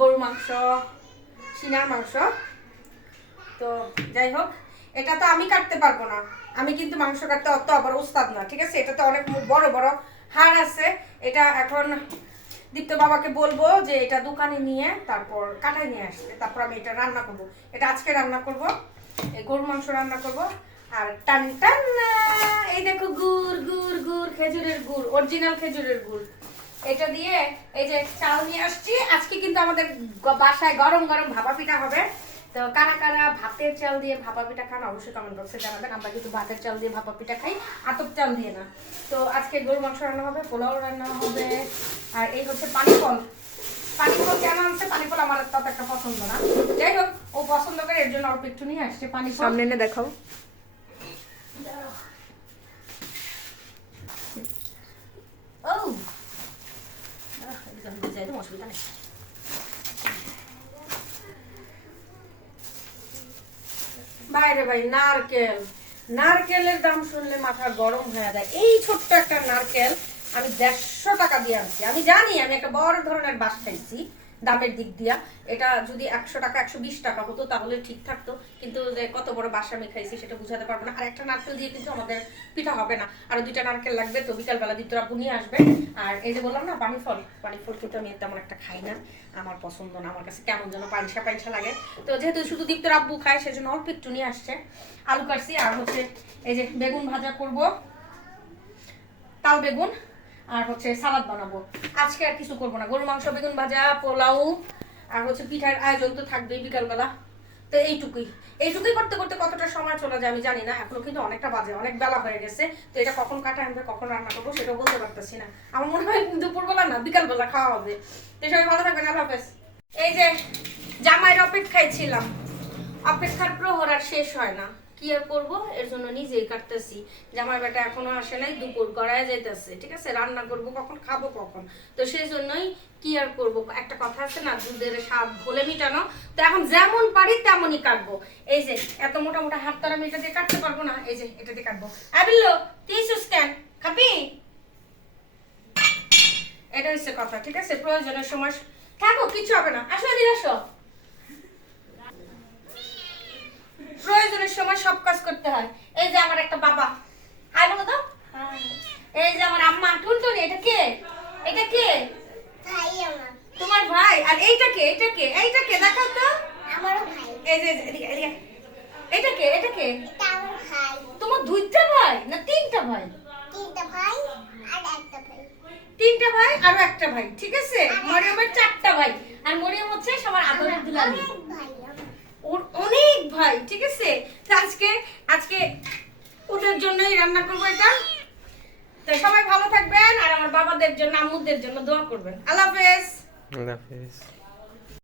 গরু মাংস, সিনার মাংস। তো যাই হোক, এটা তো আমি কাটতে পারব না। আমি কিন্তু মাংস কাটতে অত আবার উস্তাদ না, ঠিক আছে? এটা তো অনেক বড় বড় হাড় আছে। এটা এখন দীপ্ত বাবাকে বলব যে এটা দোকানে নিয়ে তারপর কাটায় নিয়ে আসবে। তারপর আমি এটা রান্না করব। এটা আজকে রান্না করব। এই গরু মাংস রান্না করব। আর টান টান, এই দেখো গুড় গুড় গুড়, খেজুরের গুড় অরিজিনাল খেজুরের গুড়। এটা দিয়ে এই যে চাল নিয়ে আসছি। আজকে কিন্তু আমাদের বাসায় গরম গরম ভাপা পিঠা হবে। তো কারা কারা ভাতের চাল দিয়ে ভাপা পিঠা খান অবশ্যই কমেন্ট বক্সে জানাবেন। আমরা কিন্তু ভাতের চাল দিয়ে ভাপা পিঠা খাই, আতপ চাল দিয়ে না। তো আজকে গরু মাংস রান্না হবে, পোলাও রান্না হবে, আর এই হচ্ছে পানি ফল পানি ফল কেন আনছে? পানি ফল আমার তত একটা পছন্দ না। যাই হোক, ও পছন্দ করে, এর জন্য অল্প একটু নিয়ে আসছে পানি সামনে এনে দেখাও ও আহ, একদম বুঝাই তো অসুবিধা নেই বাইরে ভাই, নারকেল। নারকেলের দাম শুনলে মাথা গরম হয়ে যায়। এই ছোট্ট একটা নারকেল আমি দেড়শো টাকা দিয়ে আনছি। আমি জানি, আমি একটা বড় ধরনের বাস খাইছি। দামের দিক দিয়া। এটা যদি একশো টাকা, একশো বিশ টাকা হতো, তাহলে ঠিক থাকতো। কিন্তু যে কত বড় বাসা আমি খাইছি, সেটা বুঝাতে পারব না। আর একটা নারকেল দিয়ে কিন্তু আমাদের পিঠা হবে না। আরও দুইটা নারকেল লাগবে, তো বিকালবেলা দিতরা নিয়ে আসবে। আর এই যে বললাম না, পানি ফল। পানি ফল কিন্তু আমি তেমন একটা খাই না। আমার পছন্দ না, আমার কাছে কেমন যেন পানিসা পানিসা লাগে। তো যেহেতু শুধু দীপ্তর আব্বু খায়, সেজন্য অল্প একটু নিয়ে আসছে। আলু কাটছি, আর হচ্ছে এই যে বেগুন ভাজা করব। তাল বেগুন। আর হচ্ছে সালাদ বানাবো। আজকে আর কিছু করব না। গরু মাংস, বেগুন ভাজা, পোলাও, আর হচ্ছে পিঠার আয়োজন তো থাকবেই বিকালবেলা। তো এইটুকুই। এইটুকুই করতে করতে কতটা সময় চলে যায় আমি জানি না। এখনও কিন্তু অনেকটা বাজে, অনেক বেলা হয়ে গেছে। তো এটা কখন কাটা আনবে কখন রান্না করব সেটা বলতে পারতেছি না। আমার মনে হয় দুপুরবেলা না, বিকালবেলা খাওয়া হবে। তো সবাই ভালো থাকবেন, আল্লাহ হাফেজ। এই যে, জামাইয়ের অপেক্ষায় ছিলাম। অপেক্ষার প্রহর আর শেষ হয় না। কি আর করব? এর জন্য নিজেই কাটতেছি। জামাই বেটা এখনও আসে নাই, দুপুর গড়ায় যাইতেছে, ঠিক আছে? রান্না করব কখন, খাব কখন? তো সেই জন্যই কি আর করব? একটা কথা আছে না, দুধের স্বাদ ভোলে মিটানো। তো এখন যেমন পারি তেমনই কাটবো। এই যে, এত মোটা মোটা হাত তার আমি এটা দিয়ে কাটতে পারব না। এই যে, এটা দিয়ে কাটবো। আবিল্লো তিস স্ক্যান খাবি? এটা হচ্ছে কথা, ঠিক আছে? প্রয়োজনের সময় থাকো, কিছু হবে না। আসো এদিকে আসো প্রয়োজনের সময় সব কাজ করতে হয়। এই যে আমার একটা বাবা। হাই বলো তো? এই যে আমার আম্মা টুনটুনি এটা কে? এটা কে? ভাই আমার। তোমার ভাই? আর এইটা কে? এটা কে? এইটা কে? দেখাও তো। আমারও ভাই। এই যে এদিকে এদিকে। এটা কে? এটা কে? এটা আমার ভাই। তোমার দুইটা ভাই না তিনটা ভাই? তিনটা ভাই আর একটা ভাই। তিনটা ভাই আর একটা ভাই ঠিক আছে? মরিয়মের চারটা ভাই। আর মরিয়ম হচ্ছে সবার আদরের দুলালি। ওর অনেক ভাই ঠিক আছে তো আজকে আজকে ওদের রান্না করব এটা। তো সবাই ভালো থাকবেন, আর আমার বাবাদের জন্য, আম্মুদের জন্য দোয়া করবেন। আল্লাহ হাফেজ। আল্লাহ হাফেজ।